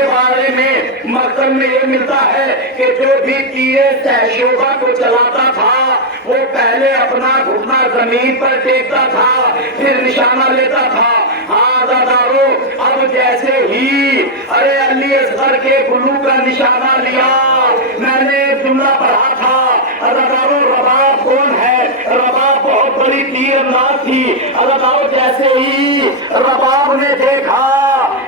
کے بارے میں مقصد میں یہ ملتا ہے کہ جو بھی تیر شعبہ کو چلاتا تھا وہ پہلے اپنا گھٹنا زمین پر ٹیکتا تھا پھر نشانہ لیتا تھا. ہاں عزادارو اب جیسے ہی علی اصغر کے گلو کا نشانہ لیا, میں نے ایک جملہ پڑھا تھا عزادارو رباب کون ہے؟ رباب بہت بڑی تیر انداز تھی. عزادارو جیسے ہی رباب نے دیکھا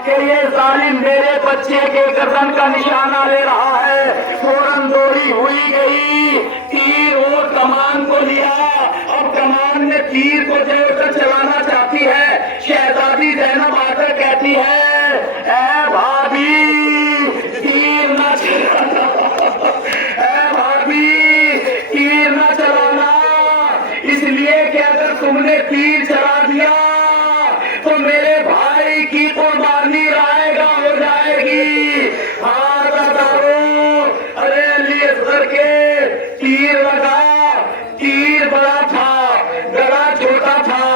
کہ یہ ظالم میرے بچے کے گردن کا نشانہ لے رہا ہے, فوراً دوڑی ہوئی گئی, تیر اور کمان کو لیا. اب کمان میں تیر کو جو کر چلانا چاہتی ہے, شہزادی زینب آ کر کہتی ہے اے بھابھی تیر نہ چلانا, اے بھابھی تیر نہ چلانا, اس لیے کہ اگر تم نے تیر چلا دیا تو میرے بھائی کی قربانی رائے گا ہو جائے گی. ہاں دادارو علی اصغر کے تیر لگا, تیر بڑا تھا گلا چھوٹا تھا.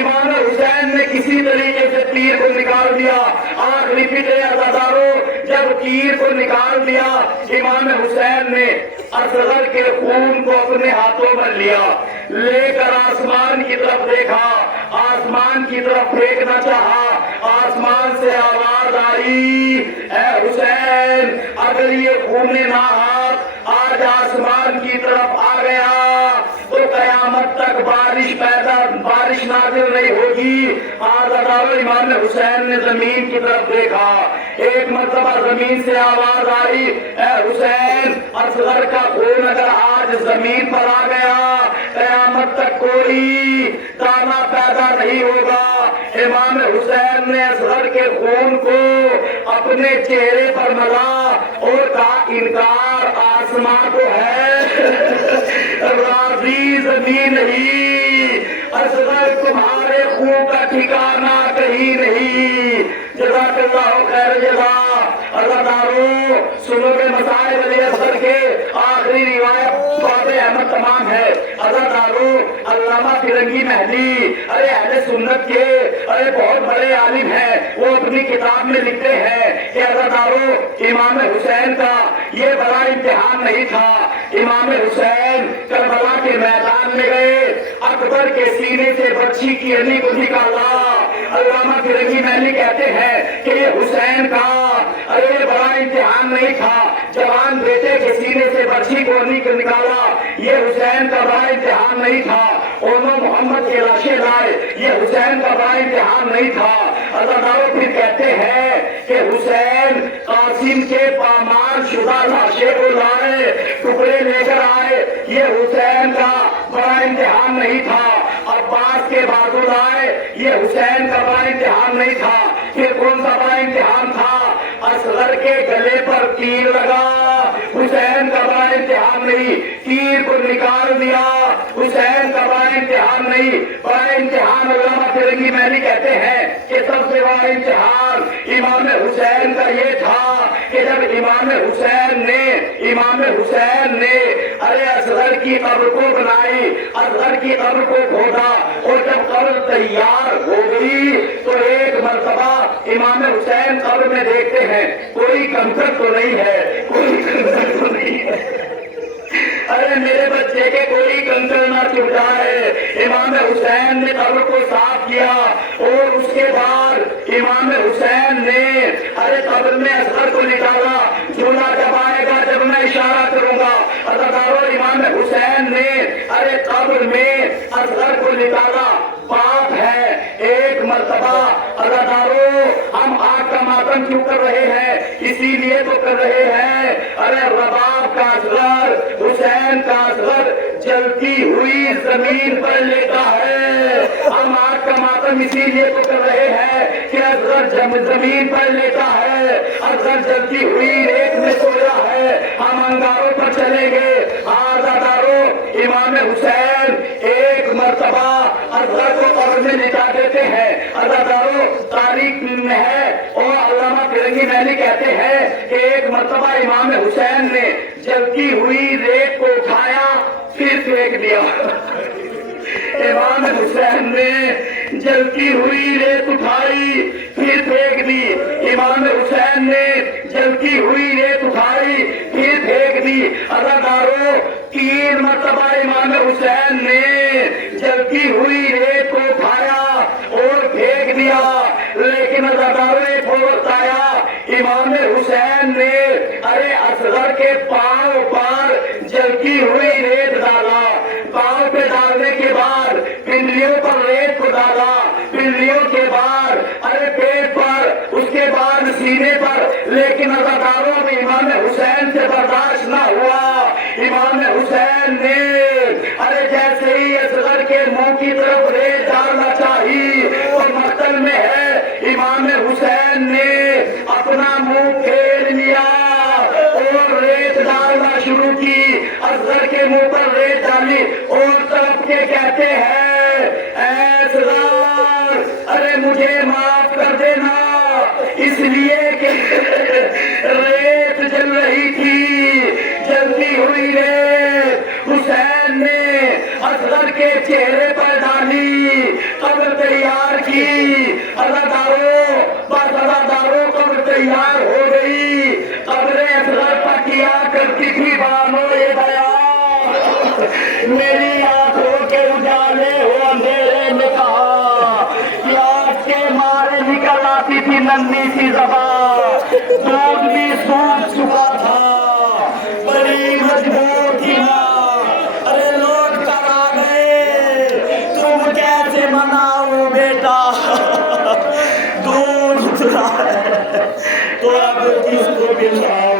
امام حسین نے کسی طریقے سے تیر کو نکال دیا. آخری فکر دادارو جب تیر کو نکال دیا امام حسین نے اصغر کے خون کو اپنے ہاتھوں میں لیا, لے کر آسمان کی طرف دیکھا, آسمان کی طرف پھینکنا چاہا. آسمان سے آواز آئی اے حسین اگر یہ خون ناحق آج آسمان کی طرف آ گیا تو قیامت تک بارش نازل نہیں ہوگی. آج امام حسین نے زمین کی طرف دیکھا, ایک مرتبہ زمین سے آواز آئی اے حسین اصغر کا خون اگر آج زمین پر آ گیا قیامت تک کوئی دانہ پیدا نہیں ہوگا. امام حسین نے اصغر کے خون کو اپنے چہرے پر ملا اور کہا انکار آسمان کو ہے راضی زمین نہیں, اصغر تمہارے خون کا ٹھکانہ کہیں نہیں. جزاک اللہ خیر جزا. عزادارو سنو کے مسائل علی اصغر کے آخری روایت باب احمد تمام ہے. عزادارو علامہ فرنگی مہدی اہل سنت کے بہت بڑے عالم ہیں, وہ اپنی کتاب میں لکھتے ہیں کہ عزادارو امام حسین کا یہ بڑا امتحان نہیں تھا. امام حسین کربلا کے میدان میں گئے, اکبر کے سینے سے بچی کی علی کو نکالا. علامہ فرنگی مہدی کہتے ہیں کہ یہ حسین کا بڑا امتحان نہیں تھا, جوان بیٹے کے سینے سے بچی کو علی کو نکالا. یہ حسین کا بڑا امتحان نہیں تھا, اونوں محمد کے لاشیں لائے, یہ حسین کا بڑا امتحان نہیں تھا. عزادارو پھر کہتے ہیں کہ حسین قاسم کے پامال شدہ لاشیں کو لائے, ٹکڑے لے کر آئے, یہ حسین کا بڑا امتحان نہیں تھا. عباس کے بازو لائے, یہ حسین کا بڑا امتحان نہیں تھا. پھر کون سا بڑا امتحان تھا؟ اصغر کے گلے پر تیر لگا, حسین کا بڑا امتحان نہیں, تیر کو نکال دیا, حسین کا بڑا امتحان نہیں. بڑا امتحان علامہ فرنگی مہدی کہتے ہیں کہ سب سے بڑا امتحان امام حسین کا یہ تھا کہ جب امام حسین نے اصغر کی قبر کو بنائی, اصغر کی قبر کو کھودا, اور جب قبر تیار ہو گئی تو ایک مرتبہ امام حسین قبر میں دیکھتے ہیں کوئی کنکر تو نہیں ہے, کوئی کنکر تو نہیں ہے. میرے بچے کے کوئی کنکر نہ چھوٹ جائے. امام حسین نے قبر کو صاف کیا اور اس کے بعد امام حسین نے قبر میں اصغر کو نکالا. جملہ جب آئے گا جب میں اشارہ کروں گا. عزادارو امام حسین نے قبر میں اصغر کو نکالا. پاپ ہے ایک مرتبہ. عزادارو ہم آگ کا ماتم کیوں کر رہے ہیں؟ اسی لیے تو کر رہے ہیں رباب کا اصغر, حسین کا اصغر جلتی ہوئی زمین پر لیتا ہے. ہم آگ کا ماتم اسی لیے تو کر رہے ہیں کہ اصغر زمین پر لیتا ہے, اصغر جلتی ہوئی ریت میں سویا ہے. ہم انگاروں پر چلیں گے. عزادارو امام حسین ایک مرتبہ اصغر کو قبر میں لٹا دیتے ہیں. عزادارو تاریخ میں ہے اور علامہ فرنگی مہدی کہتے ہیں کہ ایک مرتبہ امام حسین نے جلتی ہوئی ریت کو اٹھایا پھر پھینک دیا. امام حسین نے جلتی ہوئی ریت اٹھائی پھر پھینک دی. امام حسین نے جلتی ہوئی ریت اٹھائی پھر پھینک دی۔ عزاداروں 3 مرتبہ امام حسین نے جلتی ہوئی ریت کو اٹھایا اور پھینک دیا، لیکن عزاداروں ایک وقت آیا امام حسین نے ارے اصغر کے پاؤں پر جلتی ہوئی ریت ڈالا، پاؤں پہ ڈالنے کے بعد پنڈلیوں پر ریت کو ڈالا، پنڈلیوں کے بعد ارے پیٹ پر، اس کے بعد سینے پر، لیکن عزاداروں میں امام حسین سے برداشت نہ ہوا۔ امام حسین نے ارے جیسے ہی اصغر کے منہ کی طرف ریت ڈالنا چاہی اور مقتل میں ہے، امام حسین نے اپنا منہ پھیر لیا اور ریت ڈالنا شروع کی، اصغر کے منہ پر ریت ڈالی اور تڑپ کے کہتے ہیں اے اصغر ارے مجھے معاف کر دینا، اس لیے کہ ریت جل رہی تھی، جلتی ہوئی ریت حسین نے اصغر کے چہرے پر ڈالی، قبر تیار کی۔ عزاداروں بس عزاداروں قبر تیار ہو گئی، قبر اصغر پر کیا کرتی تھی بانو یہ بیان، میری آنکھوں کے اجالے ہو اندھیرے میں کہا، پیاس کے مارے نکل آتی تھی ننھی سی زبان، دودھ بھی سوکھ چکا تھا، بڑی مجبور تھی ماں، ارے لوٹ کر آ گئے، تم کیسے مناؤ بیٹا، دودھ اترا ہے تو اب کس کو بلاؤ۔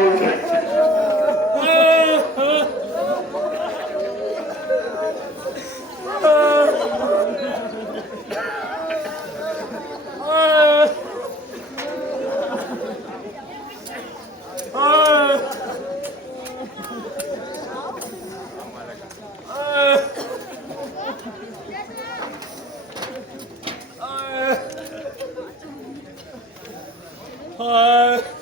Hi.